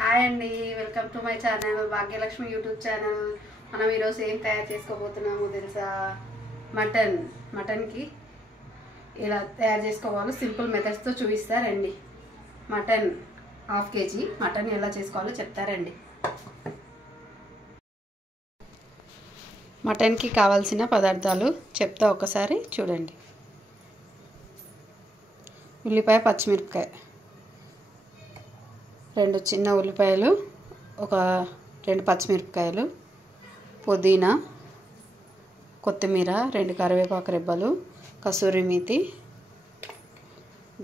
Hi అండి, welcome to my channel Bhagyalakshmi YouTube channel. మనం ఈరోజు ఏం తయారు చేసుకోబోతున్నామో తెలుసా? మటన్కి ఇలా తయారు చేసుకోవాలో సింపుల్ మెథడ్స్తో చూపిస్తారండి. మటన్ 1/2 kg మటన్ ఎలా చేసుకోవాలో చెప్తారండి. మటన్కి కావాల్సిన పదార్థాలు చెప్తా, ఒకసారి చూడండి. ఉల్లిపాయ, పచ్చిమిరపకాయ, 2 చిన్న ఉల్లిపాయలు, 2 పచ్చిమిరపకాయలు, పుదీనా, కొత్తిమీర, 2 కరివేపాకు రెబ్బలు, కసూరి మేతి,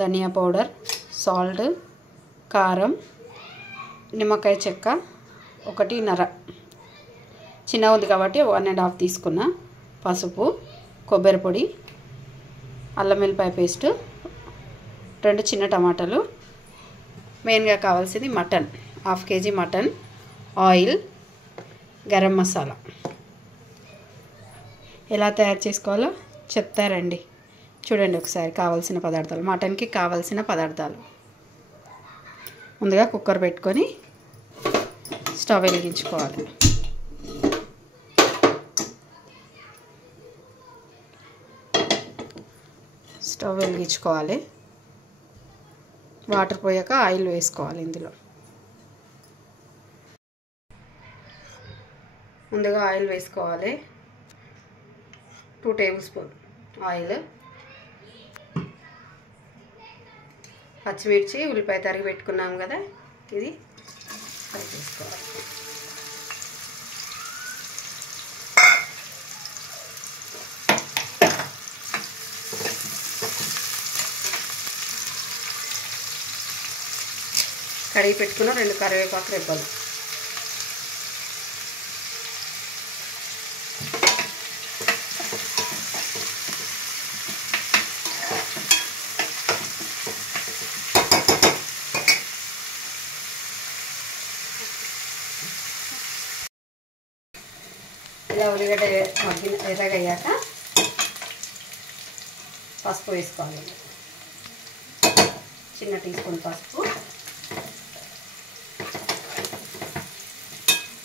ధనియా పౌడర్, సాల్ట్, కారం, నిమ్మకాయ చెక్క 1.5, చిన్న ఉంది కాబట్టి 1.5 తీసుకున్న, పసుపు, కొబ్బరి పొడి, అల్లం వెల్లిపాయ పేస్టు, 2 చిన్న టమాటాలు. మెయిన్గా కావాల్సింది mutton, 1/2 kg mutton, oil, garam masala. ఎలా తయారు చేసుకోవాలో చెప్తారండి. చూడండి ఒకసారి కావాల్సిన పదార్థాలు. మటన్కి కావాల్సిన పదార్థాలు: ముందుగా కుక్కర్ పెట్టుకొని స్టవ్ వెలిగించుకోవాలి. వాటర్ పోయాక ఆయిల్ వేసుకోవాలి. ఇందులో ముందుగా ఆయిల్ వేసుకోవాలి. 2 టేబుల్ స్పూన్ ఆయిల్. పచ్చిమిర్చి, ఉల్లిపాయ తరిగి పెట్టుకున్నాం కదా, ఇది ఫ్రై చేసుకోవాలి. కడిగి పెట్టుకున్న 2 కరివేపాకు రెబ్బలు. ఇలా ఉల్లిగడ్డ ఎర్రగయ్యాక పసుపు వేసుకోవాలి. చిన్న టీ స్పూన్ పసుపు.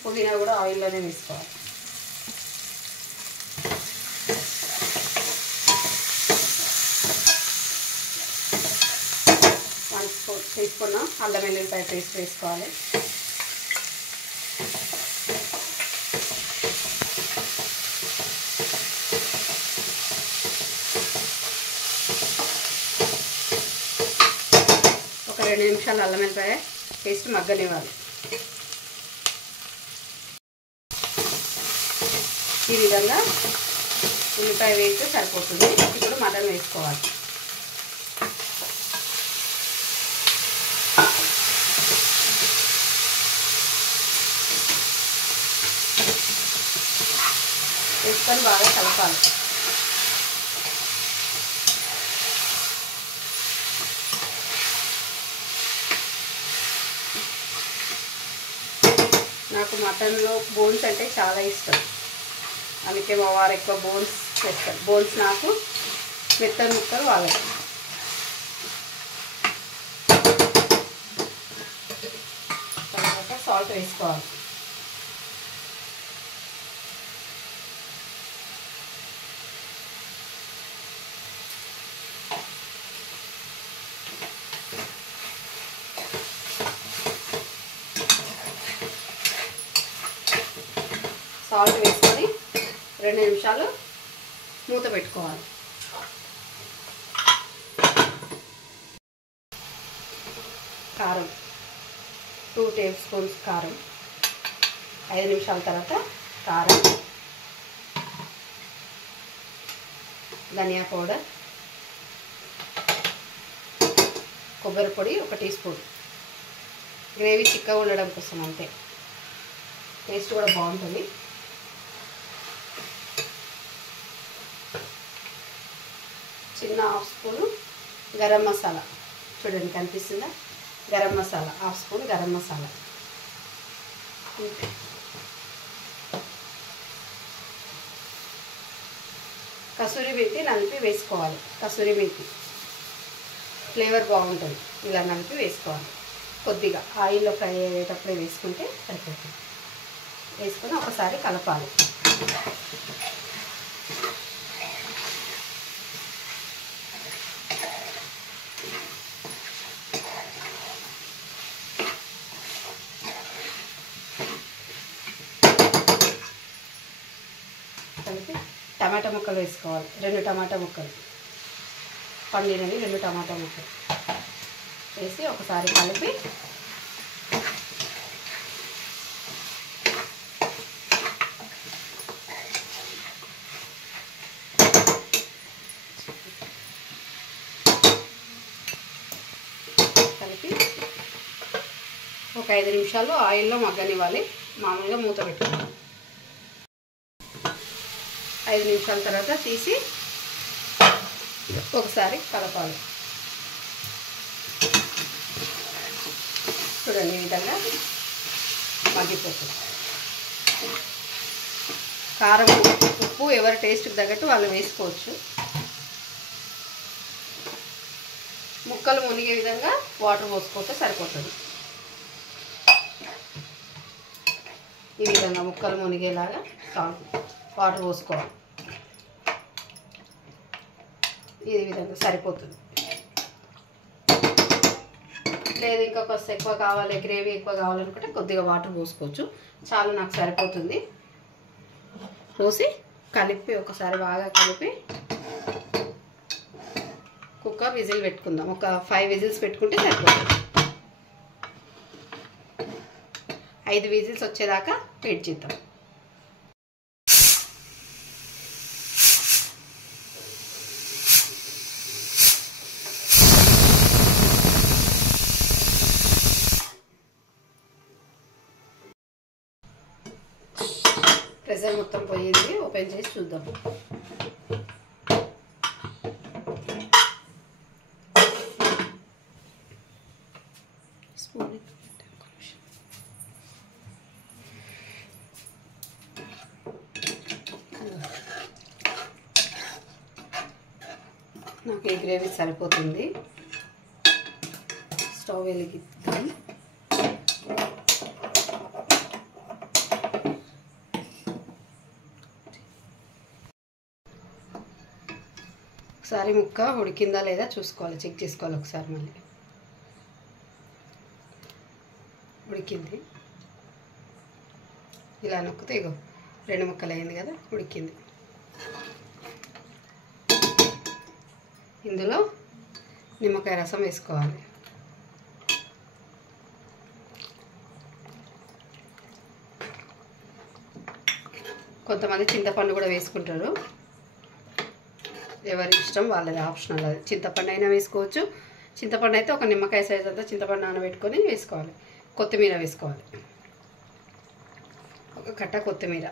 పుదీనా కూడా ఆయిల్లోనే వేసుకోవాలి. తీసుకున్న అల్లం వెల్లుల్లిపాయ పేస్ట్ వేసుకోవాలి. ఒక 2 నిమిషాలు అల్లం వెల్లుల్లిపాయ పేస్ట్ మగ్గనివ్వాలి. ఈ విధంగా ఉల్లిపాయ వేస్తే సరిపోతుంది. ఇప్పుడు మటన్ వేసుకోవాలి. వేసుకొని బాగా కలపాలి. నాకు మటన్లో బోన్స్ అంటే చాలా ఇష్టం, అందుకే మా వారు ఎక్కువ బోన్స్ చేస్తారు. బోన్స్ నాకు మెత్తని ముక్కలు వాళ్ళకి. తర్వాత సాల్ట్ వేసుకోవాలి. సాల్ట్ వేసుకొని 2 నిమిషాలు మూత పెట్టుకోవాలి. కారం 2 టేబుల్ స్పూన్స్ కారం. 5 నిమిషాల తర్వాత కారం, ధనియా పౌడర్, కొబ్బరి పొడి 1 టీ స్పూన్. గ్రేవీ చిక్కగా ఉండడం కోసం అంతే, టేస్ట్ కూడా బాగుంటుంది. చిన్న 1/2 స్పూను గరం మసాలా. చూడండి కనిపిస్తుందా? గరం మసాలా 1/2 స్పూన్ గరం మసాలా. కసూరి మేతి నలిపి వేసుకోవాలి. కసూరి మేతి ఫ్లేవర్ బాగుంటుంది, ఇలా నలిపి వేసుకోవాలి. కొద్దిగా ఆయిల్లో ఫ్రై అయ్యేటప్పుడే వేసుకుంటే సరిపోతుంది. వేసుకొని ఒకసారి కలపాలి. కలిపి టమాటా ముక్కలు వేసుకోవాలి. 2 టమాటా ముక్కలు పండినవి, 2 టమాటా ముక్కలు వేసి ఒకసారి కలిపి ఒక 5 నిమిషాలు ఆయిల్లో మగ్గనివ్వాలి. మామూలుగా మూత పెట్టుకోవాలి. 5 నిమిషాల తర్వాత తీసి ఒకసారి కలపాలి. చూడండి ఈ విధంగా మగ్గిపోతుంది. కారం ఉప్పు ఎవరి టేస్ట్కి తగ్గట్టు వాళ్ళు వేసుకోవచ్చు. ముక్కలు మునిగే విధంగా వాటర్ పోసుకుంటే సరిపోతుంది. ఈ విధంగా ముక్కలు మునిగేలాగా వాటర్ పోసుకోవాలి. ఈ విధంగా సరిపోతుంది. లేదు ఇంకా కొంచెం ఎక్కువ కావాలి, గ్రేవీ ఎక్కువ కావాలనుకుంటే కొద్దిగా వాటర్ పోసుకోవచ్చు. చాలా నాకు సరిపోతుంది. పోసి కలిపి ఒకసారి బాగా కలిపి కుక్కర్ విజిల్ పెట్టుకుందాం. ఒక 5 విజిల్స్ పెట్టుకుంటే సరిపోతుంది. 5 విజిల్స్ వచ్చేదాకా వెయిట్ చేద్దాం. ప్రెషర్ మొత్తం పోయింది. ఓపెన్ చేసి చూద్దాం. స్పూన్ నాకు ఈ గ్రేవీ సరిపోతుంది. స్టవ్ వెలిగిద్దాం. ఒకసారి ముక్క ఉడికిందా లేదా చూసుకోవాలి, చెక్ చేసుకోవాలి. ఒకసారి మళ్ళీ ఉడికింది. ఇలా నొక్కితే ఇగో 2 ముక్కలు అయింది కదా, ఉడికింది. ఇందులో నిమ్మకాయ రసం వేసుకోవాలి. కొంతమంది చింతపండు కూడా వేసుకుంటారు. ఎవరి ఇష్టం వాళ్ళది, ఆప్షనల్. అది చింతపండు అయినా వేసుకోవచ్చు. చింతపండు అయితే ఒక నిమ్మకాయ సైజ్ అంతా చింతపండు నానబెట్టుకొని వేసుకోవాలి. కొత్తిమీర వేసుకోవాలి. ఒక కట్ట కొత్తిమీర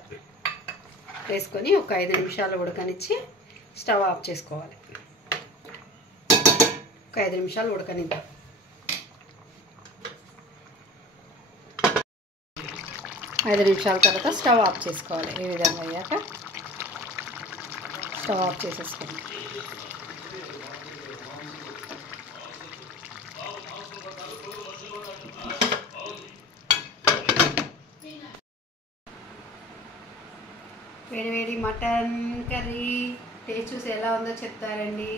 వేసుకొని ఒక 5 నిమిషాలు ఉడకనిచ్చి స్టవ్ ఆఫ్ చేసుకోవాలి. ఒక 5 నిమిషాలు ఉడకనిద్దాం. 5 నిమిషాల తర్వాత స్టవ్ ఆఫ్ చేసుకోవాలి. ఈ విధంగా అయ్యాక స్టవ్ ఆఫ్ చేసేసుకోండి. వేడి వేడి మటన్ కర్రీ టేస్ట్ చూసి ఎలా ఉందో చెప్తారండి.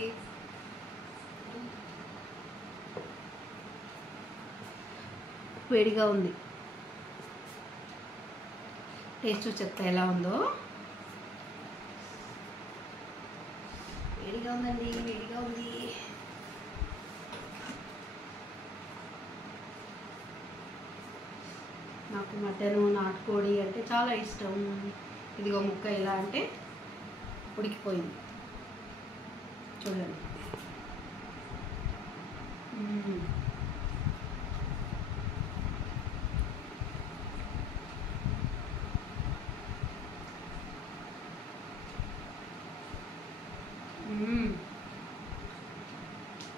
వేడిగా ఉంది. టేస్ట్ చూసి చెప్తా ఎలా ఉందో. వేడిగా ఉందండి, వేడిగా ఉంది. నాకు మటను, నాటుకోడి అంటే చాలా ఇష్టం. ఇదిగో ముక్క ఎలా అంటే ఉడికిపోయింది చూడండి.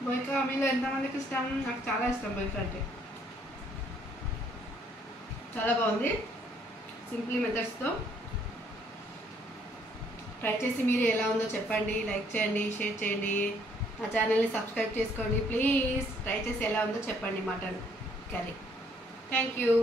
బొయ్య మీలో ఎంతమందికి ఇష్టం? నాకు చాలా ఇష్టం బొయ్య అంటే. చాలా బాగుంది. సింప్లీ మెథడ్స్తో ట్రై చేసి మీరు ఎలా ఉందో చెప్పండి. లైక్ చేయండి, షేర్ చేయండి, నా ఛానల్ని సబ్స్క్రైబ్ చేసుకోండి ప్లీజ్. ట్రై చేసి ఎలా ఉందో చెప్పండి మటన్ కర్రీ. Thank you.